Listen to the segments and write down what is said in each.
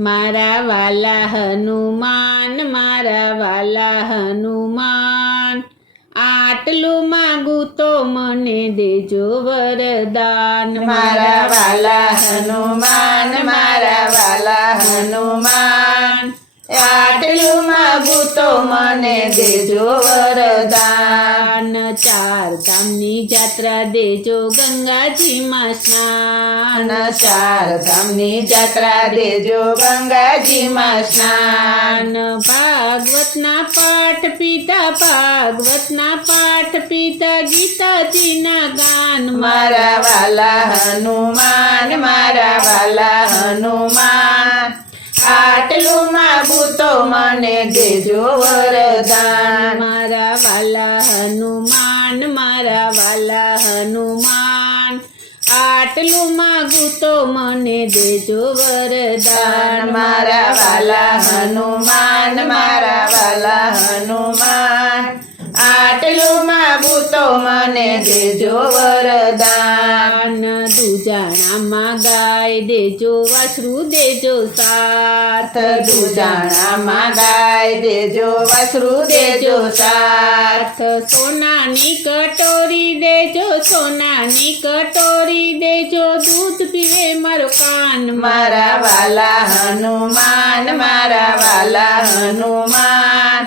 મારા વાલા હનુમાન, મારા વાલા હનુમાન, આટલું માગું તો મને દેજો વરદાન. મારા વાલા હનુમાન, મારા વાલા હનુમાન, આટલું માગું તો મને દેજો વરદાન. ચાર ધામની જાત્રા દેજો, ગંગાજીમાં સ્નાન. ચાર ધામની જાત્રા દેજો, ગંગાજીમાં સ્નાન. ભાગવતના પાઠ પીતા, ભાગવતના પાઠ પીતા, ગીતાજીના ગાન. મારા વાલા હનુમાન, મારા વાલા હનુમાન, આટલું માગું તો મને દેજો વરદાન. મારા વાલા હનુમાન, મારા વાલા હનુમાન, આટલું માગું તો મને દેજો વરદાન. મારા વાલા હનુમાન, મારા વાલા હનુમાન, આટલું માગું તો મને દેજો વરદાન. દુજાણામાં ગાય દેજો, વાછરું દેજો સાથ. દુજાણામાં ગાય દેજો, વાછરું દેજો સાથ. સોનાની કટોરી દેજો, સોનાની કટોરી દેજો, દૂધ પીવે મારો કાન. મારા વાલા હનુમાન, મારા વાલા હનુમાન,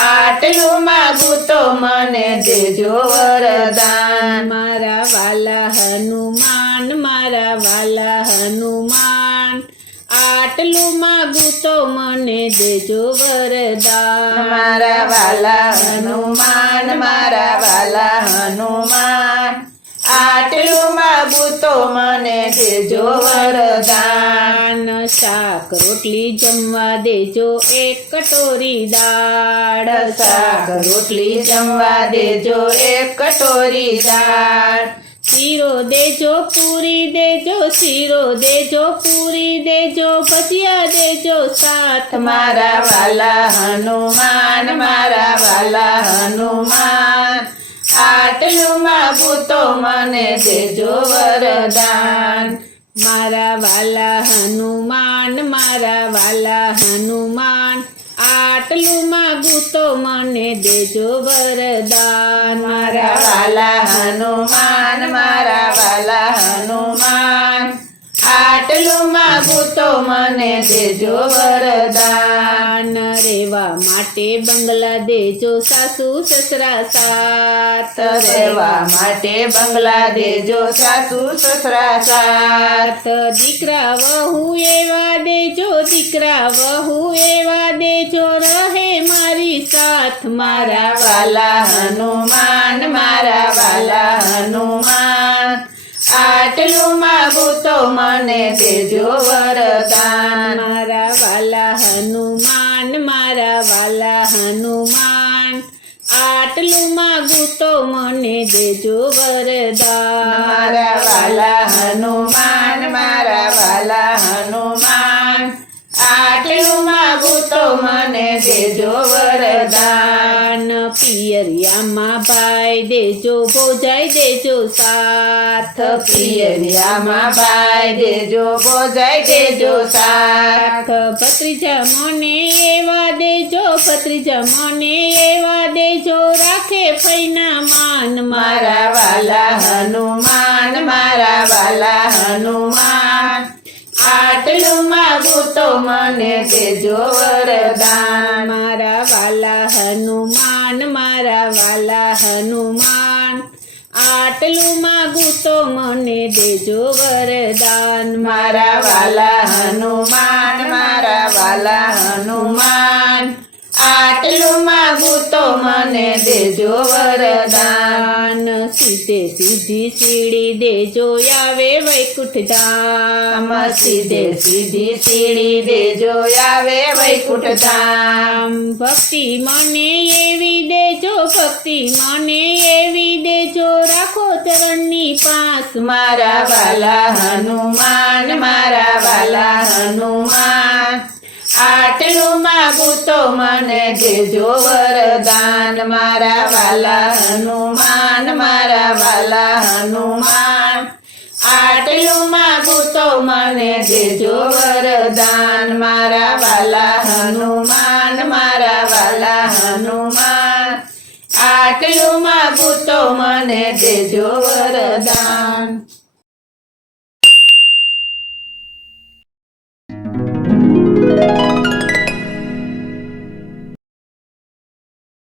આટલું માગું તો મને દેજો વરદાન. મારા વાલા હનુમાન, મારા વાલા હનુમાન, આટલું માગું તો મને દેજો વરદાન. મારા વાલા હનુમાન, મારા વાલા હનુમાન, આટલું માગું તો મને દેજો વરદાન. શાક રોટલી જમવા દેજો, એક કટોરી દાળ. શાક રોટલી જમવા દેજો, એક કટોરી દાળ. શીરો દેજો, પૂરી દેજો, શીરો દેજો, પૂરી દેજો, ભજીયા દેજો સાથ. મારા વાલા હનુમાન, મારા વાલા હનુમાન, આટલું માગું તો મને દેજો વરદાન. મારા વાલા હનુમાન, મારા વાલા હનુમાન, આટલું માગું તો મને દેજો વરદાન. મારા વાલા હનુમાન, મારા વાલા હનુમાન, આટલું માગું તો મને દેજો વરદાન. રેવા માટે બંગલા દેજો, સાસુ સસરા સાથ. રહેવા માટે બંગલા દેજો, સાસુ સસરા સાથ. દીકરા વહુ એવા દેજો, દીકરા વહુ એવા દેજો, રહે મારી સાથ. મારા વાલા હનુમાન, મારા વાલા હનુમાન, આટલું માગું તો મને દેજો વરદાન. મારા વાલા હનુમાન, મારા વાલા હનુમાન, આટલું માગું તો મને દેજો વરદાન. મારા વાલા હનુમાન, મારા વાલા હનુમાન, આટલું માગું તો મને દેજો વરદાન. પિયરિયામાં ભાઈ દેજો, ભોજાઈ દેજો સાથ. પિયરિયામાં ભાઈ દેજો, ભોજાઈ દેજો સાથ. ભત્રીજા મને એવા દેજો, ભત્રીજા મને એવા દેજો, રાખે ફઈના માન. મારા વાલા હનુમાન, મારા વાલા હનુમાન, આટલું માગું તો મને દેજો વરદાન. મારા વાલા હનુમાન, મારા વાલા હનુમાન, આટલું માગું તો મને દેજો વરદાન. મારા વાલા હનુમાન, મારા વાલા હનુમાન, આટલું માગું તો મને દેજો વરદાન. સીધે સીધી સીડી દેજો, આવે વૈકુંઠ ધામ. સીધે સીધી સીડી દેજો, આવે વૈકુંઠ ધામ. ભક્તિ મને એવી દેજો, ભક્તિ મને એવી દેજો, રાખો ચરણની પાસ. મારા વાલા હનુમાન, મારા વાલા હનુમાન, આટલું માગું તો મને દેજો વરદાન. મારા વાલા હનુમાન, મારા વાલા હનુમાન, આટલું માગું તો મને મને દેજો વરદાન મારા વાલા હનુમાન મારા વાલા હનુમાન આટલું માગું તો મને દેજો વરદાન